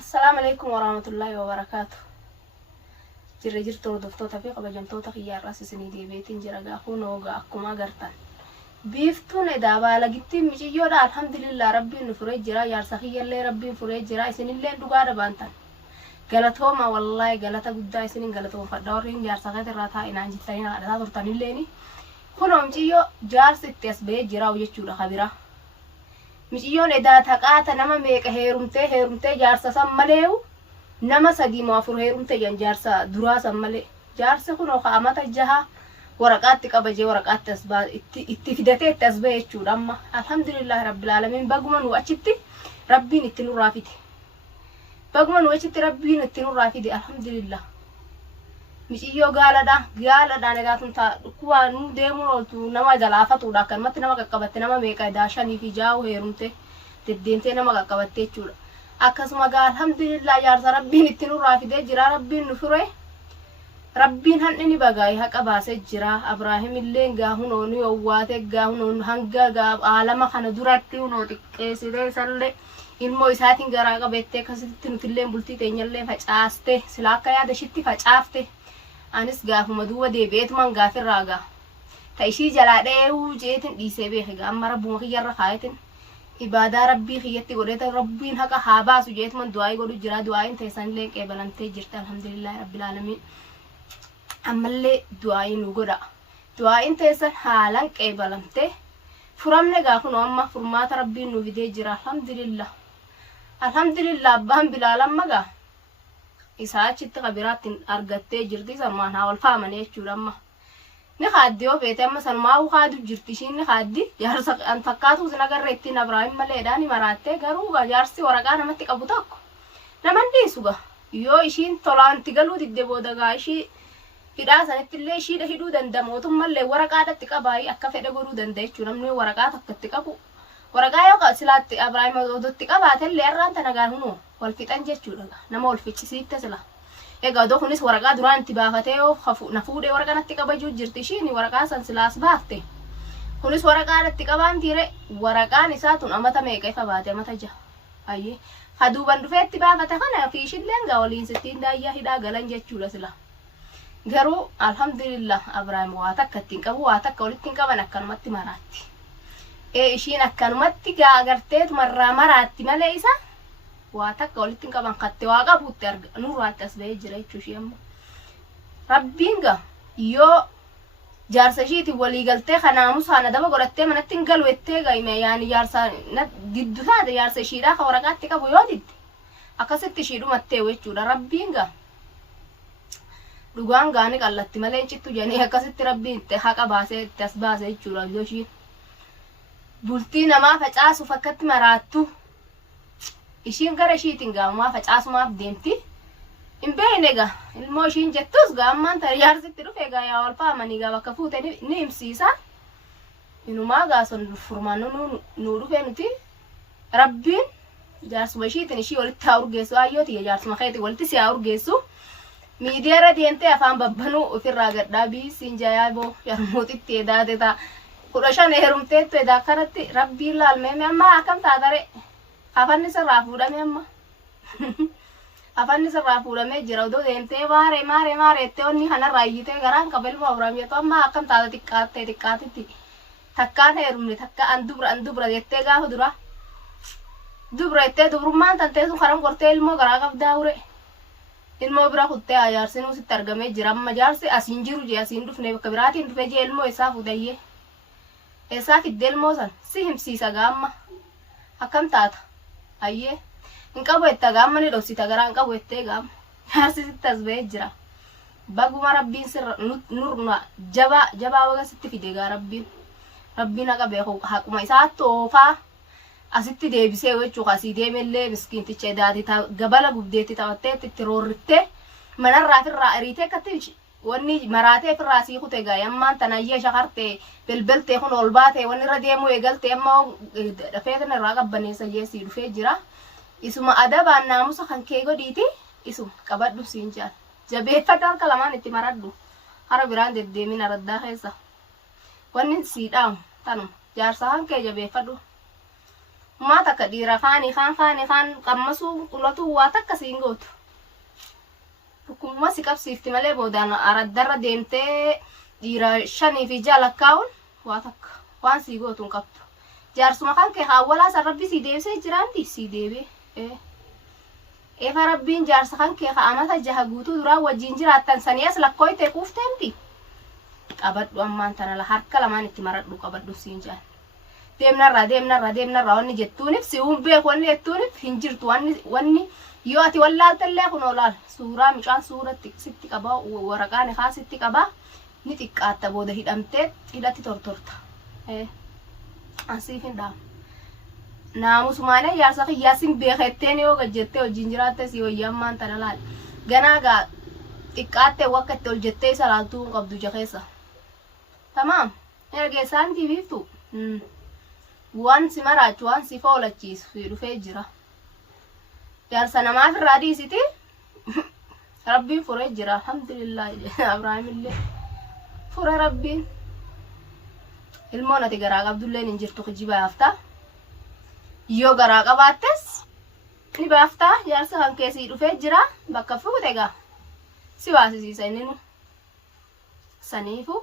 السلام عليكم ورحمة الله وبركاته. جرجرتو دفتوتا في قبجمتوتا خيار راسي سنيدي بيتين جرجا أخونا وجا أكما قرتان. بيفتون إذا بالجتي مشي يودا الحمد لله ربي نفرج جرا يار سخي اللي ربي نفرج جرا سنين اللي دوغا بانتان. قالتهم والله قالتا قداي سنين قالتهم فدورين يار سخي تراتا إن عندي ثاني على تورتان الليني. خلهم جيو جار ستيس بيت جرا ويجورا خبيرة. مشيون إذا تقاطع نما ميك هيرمته جارسا سمليو نما سدي مافور هيرمته جارسا دراسة ملي جارسا كنو خامات الجها ورقات تكبجي ورقات تسبا اتفدته تسبا يشود أما الحمد لله رب العالمين بقومن وأشتي ربي نتنو رافدي بقومن وأشتي ربي نتنو رافدي الحمد لله مشيو قال نجاتن تا كوانو ديمو تو نما جلافة دا كان مت نما كقبت نما ميكا داشاني في جاو هيرمته تدينته نما كقبت تشول أكس ما قال الحمد لله يا ربي نتنو رافده جرا ربي نفره ربي هنني بقاي هك أباس جرا إبراهيم اللي جاهون وني أوواته جاهون هنجا جاب عالم خنا دراتي ونوتك سيده سرله ilmoo isaatiin garaa qabettee akkasitti nutilleen bultii teenyallee facaaste silaakka yaada shitti facaafte anis gaafuma duuba deebi'eetumaan gaafirraa gaa ta'ishii jalaa dheeruu jeetin dhiisee beeke gaa amma rabbuma kiyyarra kaayetin ibaadaa rabbii kiyyatti godheeta rabbiin haqa haa baasu jeetumaan du'aayii godhu jira du'aayiin teessanillee qeebalantee jirti alhamdulillahi rabbil aalamiin ammallee du'aayii nu godha du'aayiin teessan haalan qeebalantee furamne gaa kunoo amma furmaata rabbiin nu fidee jira alhamdulillah abbaan bilaalan magaa isaa achitti qabiraatti argattee jirti samaan haa wal faamanii jechuudha amma ni haaddi yoo feete amma sanumaa haadu jirti ishiin ni haaddi jaarsa an fakkaatu sin agarre ittiin Abrahaam maleedhaan maraattee garuu jaarsi waraqaa namatti qabu tokko naman dhiisuga yoo ishiin tolaanti galuu didde booda gaa ishii hidhaa sanitti illee ishiidha hidhuu danda'a mootummallee waraqaadhatti qabaayii akka fedhe godhuu danda'a jechuudha namni waraqaa takkatti qabu waraqaa yoo silaatti Abrahaam odotti qabaatellee irraan tana gaa hunoo wal fixan jechuudha nama wal fichisiifte sila egaa odoo kunis waraqaa duraan itti baafatee yoo na fuudhee waraqaa natti qabajuu jirti ishiin waraqaa san silaas baafte kunis waraqaa natti qabaan tiire waraqaan isaa tun amata meeqa ifa baate amata jaha ayyee haduuban dhufeetti baafate kana fi ishilleen gaa waliin sittiin daayyaa hidhaa galan jechuudha sila garuu alhamdulillah Abrahaam waa takka ittiin qabu waa takka walitti hin qaban akkanumatti maraatti ishiin akkanumatti gaa agarteetu maraatti malee isa waa takka walitti hin qaban katte waa qabuutti arga nurraatti as ba'ee jira jechuu ishee amma rabbiin gaa yoo jaarsa ishiitiin walii galtee kanaamus haana daba godhattee manatti hin galu ettee gaime yaani jaarsa giddu taate jaarsa ishiidhaa ka waraqaatti qabu yoo didde akkasitti ishii dhumattee jechuudha rabbiin gaa dhugaan gaani qallatti malee cittu janii akkasitti rabbiin itti haqa baasee itti as baasee jechuudha yoo ishiin bultii namaa facaasuuf akkatti maraattu ishiin gara ishiitiin gaamumaa facaasumaaf deemti hin beekne gaa ilmoo ishiin jettus gaammaan ta'e jaarsitti dhufe gaa yaa wal faamanii gaa bakka fuute ni himsiisa inumaa gaa son furmaan nu dhufe nuti rabbiin jaarsuma ishiitiin ishii walitti haa urgeessu ayyooti jaarsuma keetiin walitti si haa urgeessu miidiyaarra deemtee afaan babbanuu ofirraa gadhaabii siin jayaaboo yarmuutitti edaate ta'a kudha shan heerumteettu edaa kanatti rabbiin laalmeeme amma akkam taatare afanni sirraa fuudhame amma afanni sirraa fuudhamee jira odoo deemtee maaree ettee onni kanarraa iyyitee garaan qabelma Abrahaam jettu amma akkam taata xiqqaatitti takkaan heerumne takka an dubra jettee gaafa dubra jettee dubrummaan tantee sun karan gortee ilmoo garaa qabdaa ure ilmoo bira kuttee jaarsinuu sitti argamee jira amma jaarsi asiin jiru jee asiin dhufne bakka biraatiin dhufe jee ilmoo isaa fuudhayyee esaa fidde ilmoo san si himsiisa gaamma akkam taata ayyee hin qabu etta gaamma ni dhoksita garaa hin qabu ettee gaamma jaarsi sitti as ba'ee jira baguma rabbiin sirra nurna jabaa waga sitti fide gaa rabbiin haqa beeku haquma isaatti oofaa asitti deebisee jechuu asii deemellee miskiinticha edaati gabala gubdeetti taphatteetti itti roorrittee manarraa firraa ariitee akkatti wanni maraatee firraa sii kute gaa ammaan tanayyee shakarte belbeltee kun ol baatee wanni irra deemuu eegalte amma dafeetan irraa qabbaneessa jeesii dhufee jira isuma adabaan naamusa kan kee godhiiti isuma qabadhu siin jaal jabeeffadhu harka lamaan itti maradhu hara biraan deddeemin araddaa keessa wanni sii dhaamu tanuma jaarsa hankee jabeeffadhu ما تكديرا خاني خان قمسو قلتو واتك سينغوت كما سيكاب سيفتي مالي بودانا أردر ديمتي ديرا شاني في جالكاون واتك وان سيغوتون قبتو جارسو مخان كي خاولا سربي سيديب سيجرانتي سيديبي إيه فربين جارس خان كي خامتا جهقوتو درا وجين جراتان سنياس لكوي تيقوف تنتي قبدو أمان تانا لحركة لما نتمردو قبدو سينجان deemnarraa wanni jettuunif si'uun beeku wanni jettuunif hin jirtu wanni yoo ati wallaaltallee kun olaal suuraa mucaan suuratti sitti qabaa waraqaan haa sitti qabaa ni xiqqaatta booda hidhamtee hidhatti tortorta asiif hin dhaam naamusumaanee yaasa kiyyaasin beeketteen yoo gajjettee hojiin jiraatte si hoyyammaan tana laal ganaagaa xiqqaattee wakka itti ol jettee isa laaltuu hin qabdu jakeessa tamaam ergeessaan tiiviiftu waan si maraachu waan si foolachiisu fi dhufee jira jaarsa namaaf irraa dhiisiti rabbiin furee jira alhamdulillah Abrahaamillee fure rabbiin ilmoon ati garaa qabdulleen hin jirtu kijibaa hafta yoo garaa qabaattes ni baafta jaarsa kan keessii dhufee jira bakka fuute gaa si baasisiisa inni nu saniifu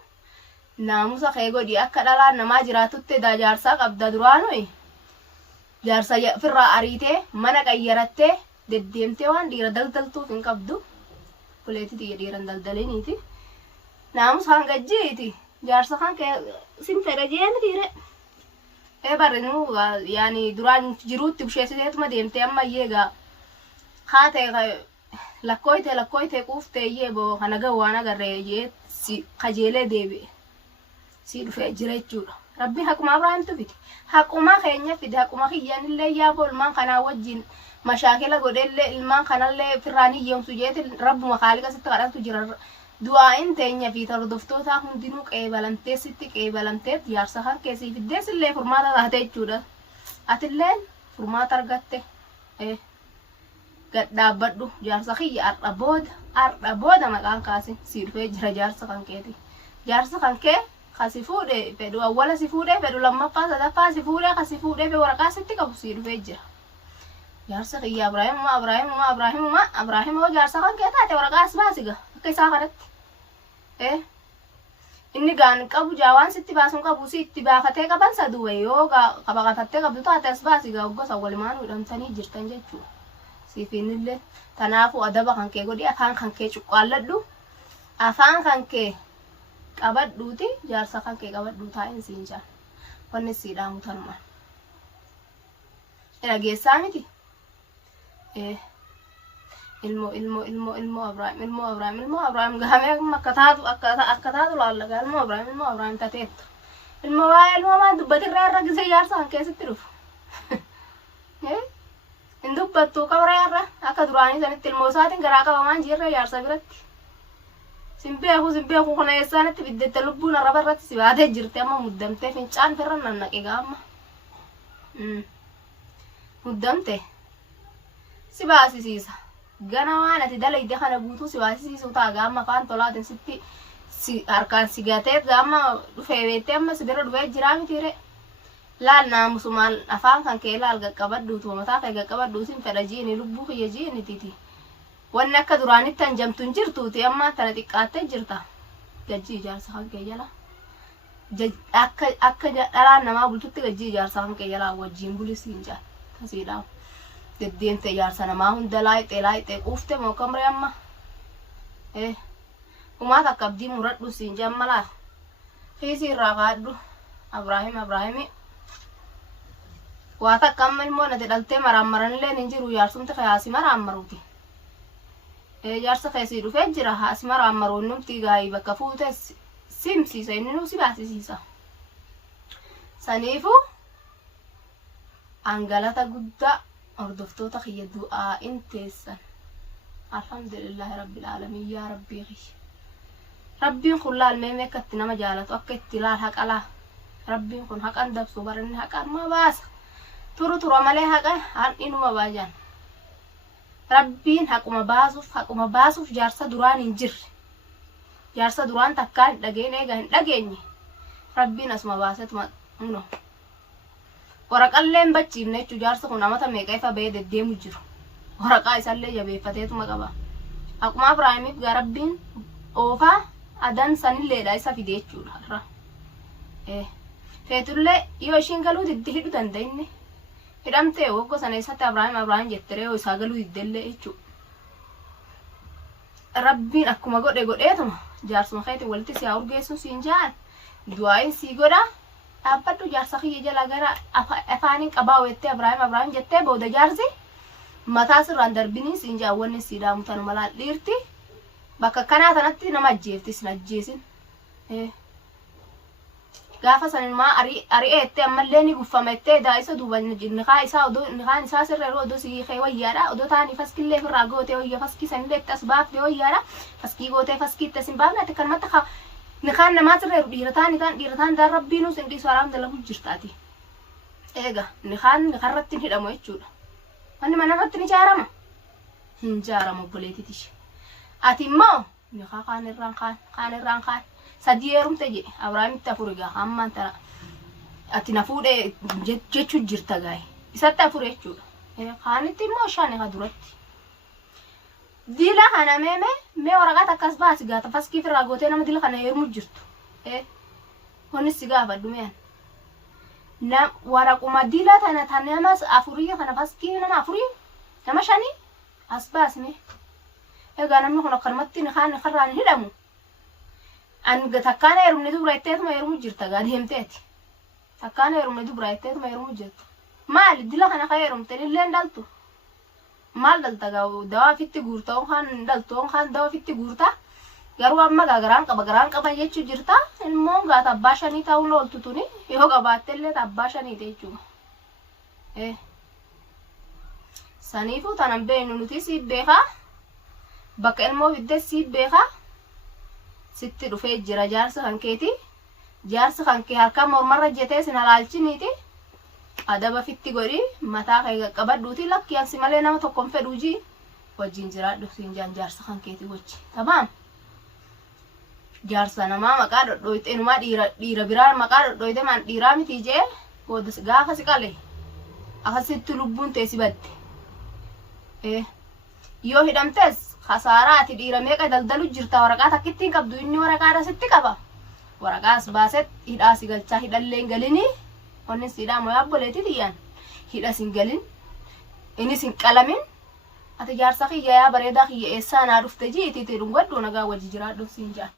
naamusa kee godhi akka dhalaan namaa jiraatutti daa jaarsaa qabda duraanuu jaarsa firraa ariitee mana qayyarattee deddeemtee waan dhiira daldaltuuf hin qabdu kuleetii dhiiran daldaliniiti naamusa kan gajjiiti jaarsa kan kee sin fedha jeeni dhiire barrinu yaani duraan jiruutti busheessiteetuma deemtee amma yeegaa haatee lakkooytee quuftee yeeboo kana gawwaan agarree jee si kajeelee deebi'e si dhufee jira jechuudha rabbi haquma Abrahaamtu fide haquma keenya fide haquma kiyyanillee yaaboo ilmaan kanaa wajjin mashaakila godhellee ilmaan kanallee firraanii yeemsu jeeti rabbuma kaaliqa sitti kadhatu jira du'aayin teenya fi hordoftoota hundinuu qeebalamtee sitti qeebalamteet jaarsa kan keessii fiddeesillee furmaata taate jechuudha atilleen furmaata argatte gad dhaabbadhu jaarsa kiyya ardha booda maqaan kaasin si dhufee jira jaarsa kan keeti jaarsa kan kee kasi fuudhe fedhu awwala si fuudhe fedhu lammaffaa sadaffaa si fuudhe kasi fuudhe fe waraqaa sitti qabu si dhufee jira jaarsa kiyya Abrahaamuma jaarsa kan kee taate waraqaa as baasiga akka isaa kanatti inni gaan qabu jaawaan sitti baasuun qabu si itti baafatee qaban saduwe yoo qabaqatattee qabdu taate as baasiga oggosa walimaan hidhamtanii jirtan jechuudha siifinillee tanaafu adaba kan kee godhi afaan kan kee cuqqaalladhu afaan kan kee qabadhuuti jaarsa kan kee qabadhuu taa'in siin jaan wanni siidhaamu tanumaan dhageessaa miti ilmoo Abrahaam gahamee akka taatu laallagaa ilmoo Abrahaam tateettu ilmoo waa'ee ilmoo maan dubbatirraa irra gisee jaarsa kan keessatti dhufu hin dubbattuu qabree irra akka duraanii sanitti ilmoo isaatiin garaa qabamaan jirre jaarsa biratti simbeeku kana eessaanitti biddette lubbuun arraba irratti si baatee jirte amma muddamtee fincaan firra nannaqe gaamma muddamte si baasisiisa gana waan ati dalayde kana guutuu si baasisiisu ta'a gaamma afaan tolaatiin sitti si harkaan si gatee gaamma dhufee beettee amma si bira dhufee jiraa mitiire laal naamusumaan afaan kan kee laal gaqqabadhuutu mataa kee gaqqabadhuutiin fedha jiini lubbuu kiyya jiini titi wanni akka duraanitti hanjamtuun jirtuuti amma tana xiqqaattee jirta gajjii ijaarsa kan kee jala akka dhalaan namaa bultutti gajjii ijaarsa kan kee jala wajjiin bulisiin jaa kasiidhaa deddeemte ijaarsa namaa hunda laayixee quufte moo kamree amma umaa takka abdii muradhu siin jammalaa fiisii irraa kaadhu Abrahaami waa takka amma ilmoo nati dhaltee maraammaranillee hin jiru jaarsumti kayaasi maraammaruuti jaarsa keessii dhufee jira haasi maraammaruun numti gaayii bakka fuute simsiisa inni nu si baasisiisa saniifu angalata guddaa hordoftoota kiyya du'aa inteessan alhamdulillahi rabbil aalamiin yaa rabbii kiyya rabbiin kun laalmee akka itti nama jaalatu akka itti laal haqalaa rabbiin kun haqan dabsu baranni haqan ma baasa turu malee haqan han'inuma baajaan rabbiin haquma baasuuf jaarsa duraan hin jirre jaarsa duraan takkaan hin dhageenye rabbiin asuma baasetuma waraqalleen bachiifne jechuun jaarsa kun amata meeqa ifa ba'ee deddeemu jiru waraqaa isallee jabeeffateetuma qaba akkuma Abrahaamiif gaa Rabbiin oofaa adan sanilleedha isa fide jechuudha har'a feetullee yoo ishiin galuu diddi hidhu danda'inne hidhamtee waggo sana isatti Abrahaam jettere yoo isaa galuu diddellee jechuudha Rabbiin akkuma godheetuma jaarsuma keetiin walitti si haa urgeessuun siin jaan du'aayin sii godha dhaabbadhu jaarsa kiyya jala gara afaaniin qabaa weettee Abrahaam jettee booda jaarsi mataa sirraan darbinii siin jaawwanni sii dhaamutan malaa dhiirti bakka kanaa tanatti nama ajjeefti sin ajjeesin gaafa sanumaa ari'eettee ammallee ni guffamettee daa'isa duuba niqaa isaa odoo niqaan isaa sirreeroo odoo sii kee wayyaadha odoo taanii faskillee firraa gootee wayya faskii sanillee itti as baafte wayyaadha faskii gootee faskii itti as hin baafne ati kanumatti niqaan namaa sirreeru dhiirataan daan rabbiinuu sin dhiisu haraam dalagu jirtaati eega niqarratti hin hidhamu jechuudha wanni manarratti ni jaarama hin jaaramu obboleetitish ati immoo niqaa kaan irraan kaan sadii heerumte jedhe Abrahaamitti afur egaa hammaan tana ati na fuudhee jechuun jirta gaa'e isatti afur jechuudha kaanitti immoo shan egaa duratti dila kana mee waraqaa akkas baasi gaata faskii firraa gootee nama dila kana heerumu jirtu wanni si gaafadhu meen waraquma dila tana namas afurii kana faskii nama afurii nama shanii as baasne egaa namni kun akkanumatti niqarraan hidhamu anga takkaana heerumni dubra itteetuma heerumu jirta gaa deemteeti takkaana heerumni dubra itteetuma heerumu jirta maali dila kana ka heerumte illeen dhaltu maal dalta gaa dawaa fitti guurta onkaan daltu onkaan dawaa fitti guurta garuu amma gaa garaan qaba jechuu jirta ilmoo gaa tabbaa shanii ta'uun ooltu tuni yoo qabaattellee tabbaa shanii jechuudha saniifuu tanan beenu nuti siif beekaa bakka ilmoo fidde siif beekaa sitti dhufee jira jaarsa kan keeti jaarsa kan kee harka mormarra jetee sin halaalchiniiti adaba fitti godhi mataa kee qabadhuuti lakkiyansi malee nama tokkoon fedhuuji wajjin jiraadhu siin jaan jaarsa kan keeti wajji tamaam jaarsa namaa maqaa dhodhooyte inumaa dhiira biraa maqaa dhodhooyte maan dhiiraa miti jee booda gaafa si qale akkasitti lubbuun teessi badde yoo hidhamtes khasaaraati dhiira meeqa daldalu jirta waraqaa takkittiin qabdu inni waraqaadha sitti qaba waraqaas baaset hidhaa si galchaa hidhallee hin galini onni siidhaa moyaa obboleetii tiyyaan hidha sin galin inni sin qalamin ati jaarsa kiyya yaa bareedaa kiyya eessaa naa dhufte jiitiitii dhungadhuu nagaa wajji jiraadhu siin jaan